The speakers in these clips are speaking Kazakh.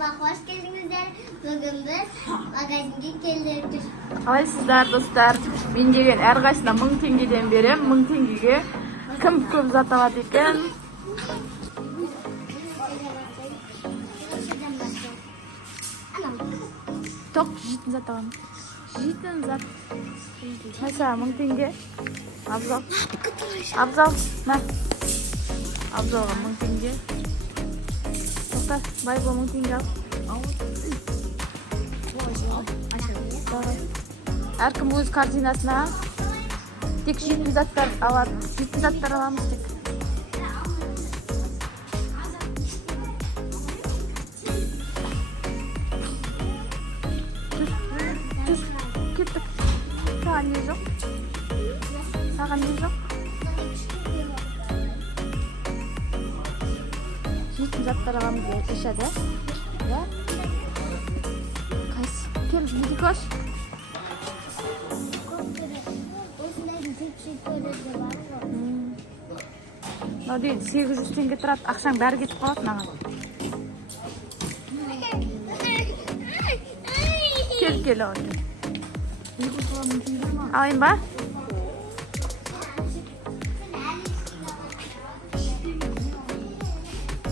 kanalıma hoş geldinizler. Bugün biz magazinga keldik. Қалайсыздар достар? Мен деген әрқайсысына 1000 теңгеден берем. 1000 теңгеге кім көп зат алады екен? Тоқ жейтін зат аламын. Жейтін зат. Mesela 1000 теңге. Абзал. Абзал. На. Абзалға 1000 теңге. Тоқта, бай бол 1000 теңге ал. Әркім өз картинасына тек жейтін заттар алады. Жейтін заттар аламыз тек. Жүр, кеттік. Саған не жоқ? Саған не жоқ? Жейтін заттар аламыз ешеді. Қайсы? Кел, не көш? Дейді 800 теңге тұрады, ақшаң бәрі кетіп қалады маған. Кел, оңды. Алайын ба?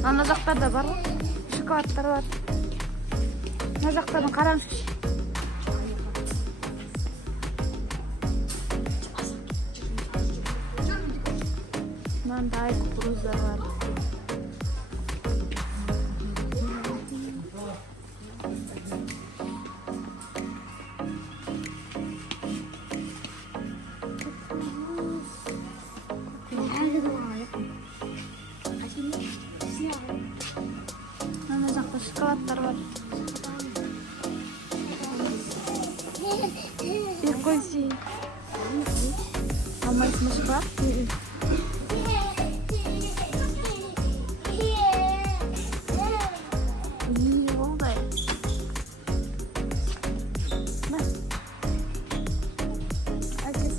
Ана жақтарда бар ғой, шоколадтар бар. Ана жақтарын қараңызшы. Мынандай кукуруздар бар. Ана жақта шоколадтар бар. Бер қойсың. Алмайсың ба шоколад?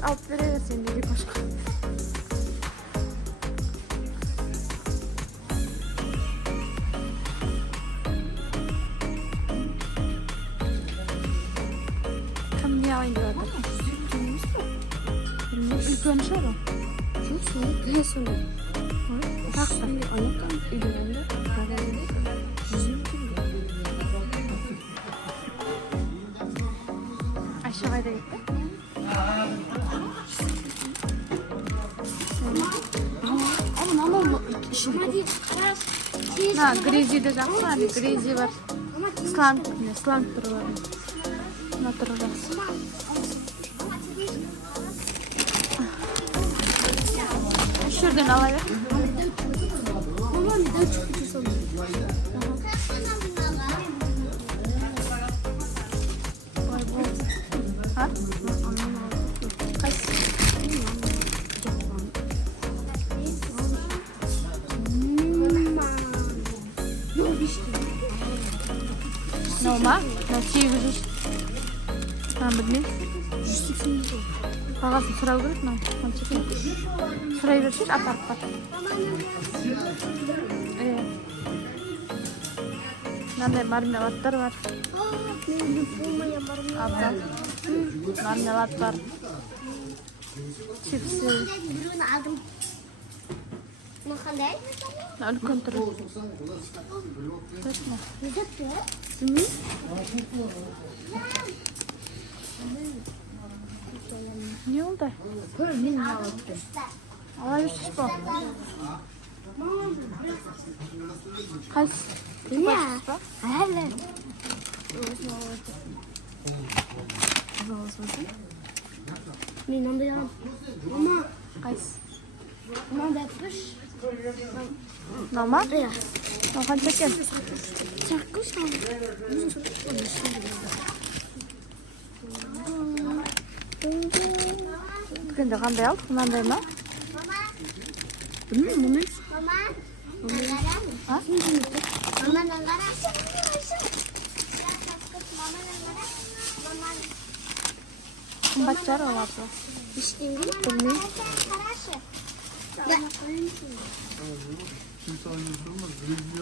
Алып берер сен деге қошқа. Кім не алайын деп жатыр? Үлкен шығар ол? Жоқ, не сонда? Тақта. Аяқтан үйден әлі. 100 теңге. Айша қайда кетті? На, грези de жақсы, әлі грези бар. Сланг түрі бар. Мына түрі жақсы. Үш жерден ала бер. Нолма? 800. Білмеймін. 180. Бағасын сұрау керек, сұрай берсек, апарып бар. Мынандай мармеладтар бар. Мармелад бар. Чипсы. Қандай? Үлкен түрі. Точно. Не oldu? Alabilirsiniz bu. Kaç? Ya. Evet. Benim de yanım. Ama Kaç? ama yapmış. Normal? Ya. Normal çekin. Çakmış mı? Bugün de qanday aldıq? Mынандай ма? Bilmiyorum bunu. Ha? Qımbat шығар ол абзал. Білмеймін. Kimse aynı sormaz. Rezil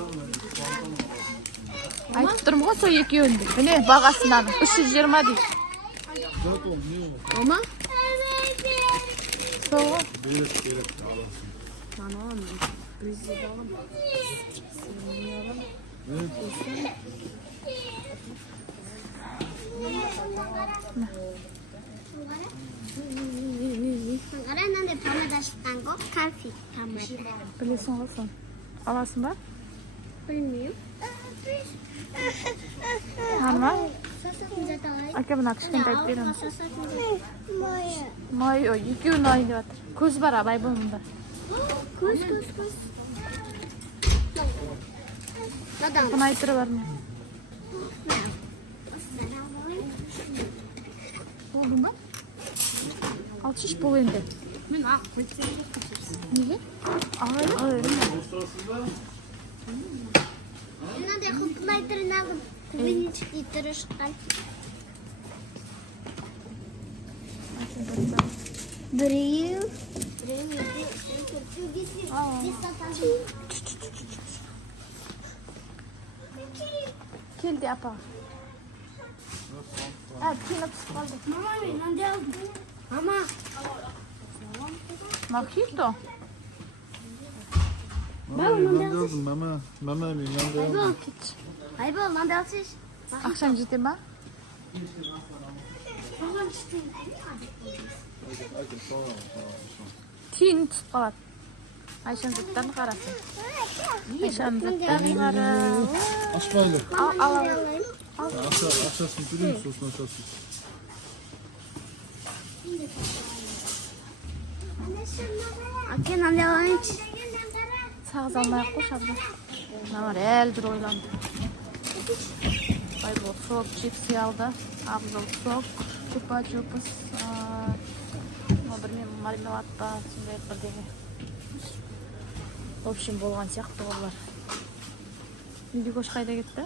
Айтып тұрмын ғой сол екеуінде. Міне бағасынан 320 дейді. Ama? Сол ғой. Bana alalım. Bizi de alalım. Қаранан деп тамада шыққан ғой, кафе тамада. Білесің ғой соны. Аласың ба? Білмеймін. Танма? Сосатын жаталай. Әке мына кішкентай беремін. Майы. Май, ой, екеуін алайын деп жатыр. Көз бар абай бұнында. Көз. Надан. Бұны айтыры бар ма? Болдың ба? Ал шеш бол енді. Ben ak koyacağım. Неге? Ағай. Мынандай құлпынай түрін алдым. Күбенешіктей түрі шыққан. Біреу. Келді апа. Кені түсіп қалды. Мама, мен мынандай алдым. Мама. Мохито? Mama, Айбол, мынандай алсайшы. Ақшаң жете ма? Кейін түсіп қалады. Айшаның заттарын қарасын. Ayşe'nin zıtlarını qara. Açmayla. Al. Açasın, biliyor musun? Açasın. Akken mындай алайыншы. Сағыз алмай-ақ қош абда. Мына бар, әлдір ойланды. Байбол сок, чипси алды. Абзал сок, чупа-чупс. Білмеймін, маринад па, сондай бірдеңе. В общем, болған сияқты олар. Медикош қайда кетті?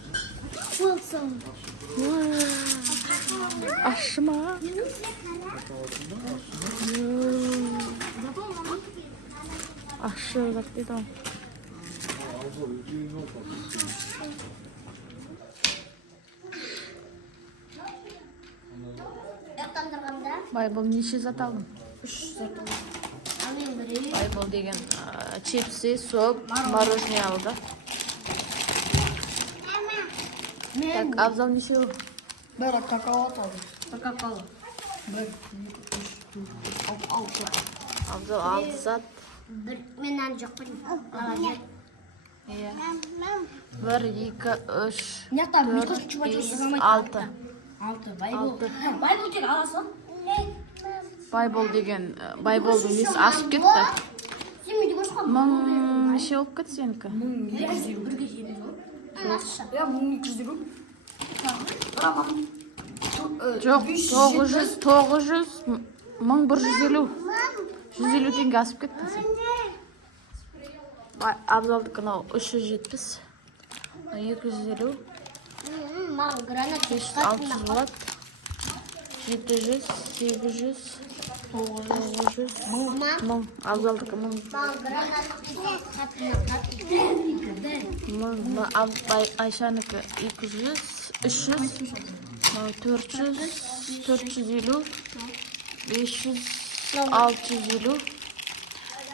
Болсын. Ашы ма? Ашы зат дейді ол. Яқтандырғанда? Байбол неше зат алдым? 3 зат алдым. Алайын біреу. Байбол деген чипсы, сок, мороженое алды. Так, Абзал неше ол? Ben kakao aldım. Kakao. 1, 2, 3, 4, 5, 6. Абзал алды зат. Мен аны жоқ қойдым. Иә. 1, 2, 3, Ne yaptın? 4, Mikoş çubuğu 5, 6. 6. Baybol. Baybol tek alasın. Байбол деген, байболдың несі асып кетті. Сен үйде көш қой. Мың неше болып кетті сенікі? 1200 yedim. Анашы. Ya 1200 lira. Tamam. Жоқ, 900, 1150. 150 теңге асып кетті сен. Абзалдікі мынау 370, 250, Маған гранат 600 болады, 700, 800, 900, 1000. Абзалдікі 1000. Маған гранат Айшанікі 200, 300, 400, 450, 500, 650.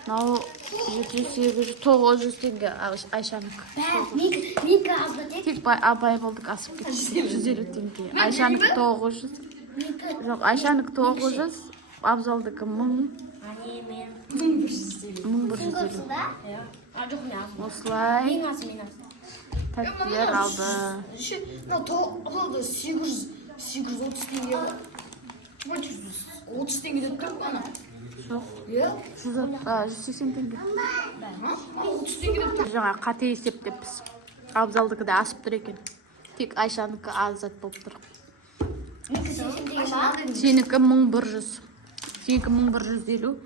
Мынау 700, 800, 900 теңге Айшанікі. Менікі азда тек. Тек байболдық асып кетті. 150 теңге. Айшанікі 900. Жоқ, Айшанікі 900, Абзалдікі 1000. 1150. да? Acık ne yapsın? Осылай Minası. тәттілер алды. Na topladı 830 tenge. 30 tenge de tuttum bana. Жоқ, Ya. 180 теңге. Ha? 30 tenge de tuttum. Жаңа қате есептеппіз. Абзалдікі де асып тұр екен. Тек Айшанікі аз зат болып тұр. Сенікі 1100. Сенікі 1150.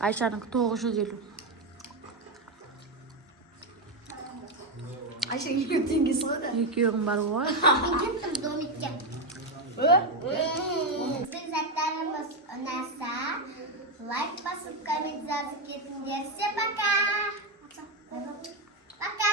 Айшанікі 950. Ayşe 2 tenge sıra. Екеуің бар ғой. Мен кеттім домикке. Біздің заттарымыз ұнаса, лайк басып, коммент жазып кетіңдер. Все, пока! Пока!